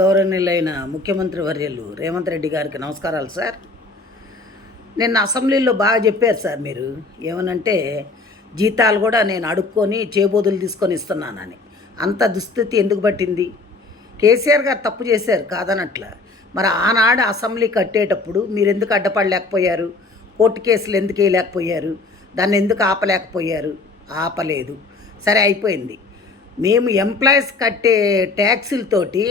గౌరవనీయులైన ముఖ్యమంత్రి వర్యులు రేవంత్ రెడ్డి గారికి నమస్కారాలు సార్. నిన్న అసెంబ్లీలో బాగా చెప్పారు సార్. మీరు ఏమనంటే జీతాలు కూడా నేను అడుక్కొని చేబోదులు తీసుకొని ఇస్తున్నానని. అంత దుస్థితి ఎందుకు పట్టింది? కేసీఆర్ గారు తప్పు చేశారు కాదనట్ల. మరి ఆనాడు అసెంబ్లీ కట్టేటప్పుడు మీరు ఎందుకు అడ్డపడలేకపోయారు? కోర్టు కేసులు ఎందుకు వేయలేకపోయారు? దాన్ని ఎందుకు ఆపలేకపోయారు? ఆపలేదు. సరే, అయిపోయింది. మేము ఎంప్లాయీస్ కట్టే ట్యాక్సీలతోటి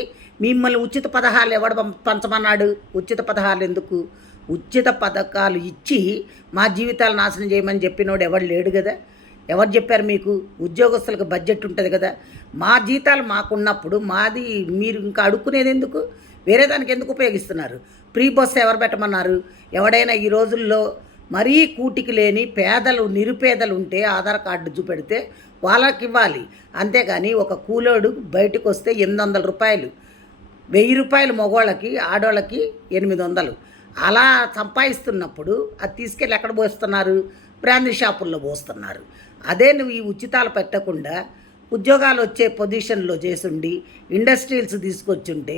మిమ్మల్ని ఉచిత పథకాలు ఎవడు పంచమన్నాడు? ఉచిత పథకాలు ఎందుకు? ఉచిత పథకాలు ఇచ్చి మా జీవితాలు నాశనం చేయమని చెప్పినోడు ఎవడు లేడు కదా. ఎవరు చెప్పారు మీకు? ఉద్యోగస్తులకు బడ్జెట్ ఉంటుంది కదా. మా జీతాలు మాకున్నప్పుడు మాది మీరు ఇంకా అడుక్కునేది ఎందుకు? వేరే దానికి ఎందుకు ఉపయోగిస్తున్నారు? ఫ్రీ బస్సు ఎవరు పెట్టమన్నారు? ఎవడైనా ఈ రోజుల్లో మరీ కూటికి లేని పేదలు నిరుపేదలు ఉంటే ఆధార్ కార్డు చూపెడితే వాళ్ళకి ఇవ్వాలి. అంతేగాని ఒక కూలోడు బయటకు వస్తే 800 రూపాయలు, 1000 రూపాయలు మగవాళ్ళకి, ఆడవాళ్ళకి 800. అలా సంపాదిస్తున్నప్పుడు అది తీసుకెళ్ళి ఎక్కడ పోస్తున్నారు? బ్రాందీ షాపుల్లో పోస్తున్నారు. అదే నువ్వు ఈ ఉచితాలు పెట్టకుండా ఉద్యోగాలు వచ్చే పొజిషన్లో చేసుండి ఇండస్ట్రీస్ తీసుకొచ్చుంటే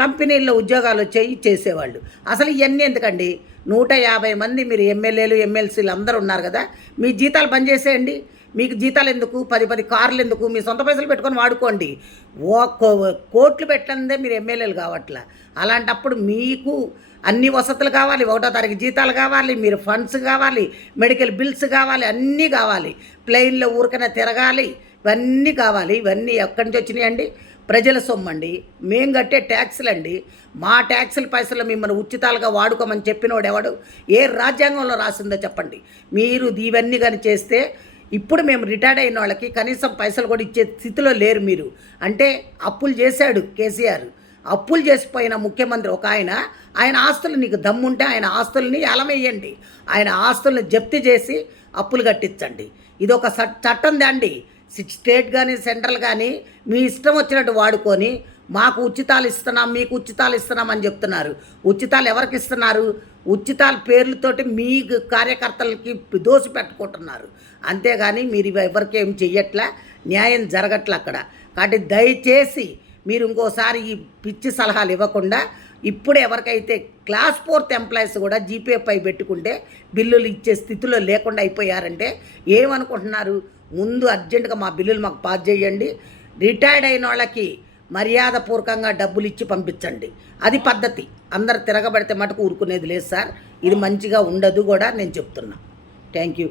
కంపెనీల్లో ఉద్యోగాలు వచ్చేవి చేసేవాళ్ళు. అసలు ఇవన్నీ ఎందుకండి? 150 మంది మీరు ఎమ్మెల్యేలు ఎమ్మెల్సీలు అందరూ ఉన్నారు కదా, మీ జీతాలు బంద్ చేసేయండి. మీకు జీతాలు ఎందుకు? 10 కార్లు ఎందుకు? మీ సొంత పైసలు పెట్టుకొని వాడుకోండి. కోట్లు పెట్టందే మీరు ఎమ్మెల్యేలు కావట్లా. అలాంటప్పుడు మీకు అన్ని వసతులు కావాలి, 1వ తారీఖు జీతాలు కావాలి, మీరు ఫండ్స్ కావాలి, మెడికల్ బిల్స్ కావాలి, అన్నీ కావాలి. ప్లెయిన్లో ఊరికనే తిరగాలి, ఇవన్నీ కావాలి. ఇవన్నీ ఎక్కడి నుంచి వచ్చినాయండి? ప్రజల సొమ్మండి, మేము కట్టే ట్యాక్సులు అండి. మా ట్యాక్సుల పైసలు మిమ్మల్ని ఉచితాలుగా వాడుకోమని చెప్పినోడు ఎవడు? ఏ రాజ్యాంగంలో రాసిందో చెప్పండి. మీరు ఇవన్నీ కానీ చేస్తే ఇప్పుడు మేము రిటైర్డ్ అయిన వాళ్ళకి కనీసం పైసలు కూడా ఇచ్చే స్థితిలో లేరు మీరు. అంటే అప్పులు చేశాడు కేసీఆర్. అప్పులు చేసిపోయిన ముఖ్యమంత్రి ఒక ఆయన ఆస్తులు, నీకు దమ్ముంటే ఆయన ఆస్తుల్ని ఎలమేయండి. ఆయన ఆస్తుల్ని జప్తు చేసి అప్పులు కట్టించండి. ఇది ఒక చట్టం దాండి. స్టేట్ కానీ సెంట్రల్ కానీ మీ ఇష్టం వచ్చినట్టు వాడుకొని మాకు ఉచితాలు ఇస్తున్నాం, మీకు ఉచితాలు ఇస్తున్నాం అని చెప్తున్నారు. ఉచితాలు ఎవరికి ఇస్తున్నారు? ఉచితాల పేర్లతోటి మీ కార్యకర్తలకి దోసి పెట్టుకుంటున్నారు. అంతేగాని మీరు ఎవరికి ఏం చెయ్యట్లే, న్యాయం జరగట్లే అక్కడ. కాబట్టి దయచేసి మీరు ఇంకోసారి ఈ పిచ్చి సలహాలు ఇవ్వకుండా ఇప్పుడు ఎవరికైతే క్లాస్ 4th ఎంప్లాయీస్ కూడా జీపీఎఫ్ఐ పెట్టుకుంటే బిల్లులు ఇచ్చే స్థితిలో లేకుండా అయిపోయారంటే ఏమనుకుంటున్నారు? ముందు అర్జెంటుగా మా బిల్లులు మాకు పాస్ చేయండి. రిటైర్డ్ అయిన వాళ్ళకి మర్యాదపూర్వకంగా డబ్బులు ఇచ్చి పంపించండి. అది పద్ధతి. అందరు తిరగబడితే మటుకు ఊరుకునేది లేదు సార్. ఇది మంచిగా ఉండదు కూడా నేను చెప్తున్నా. Thank you.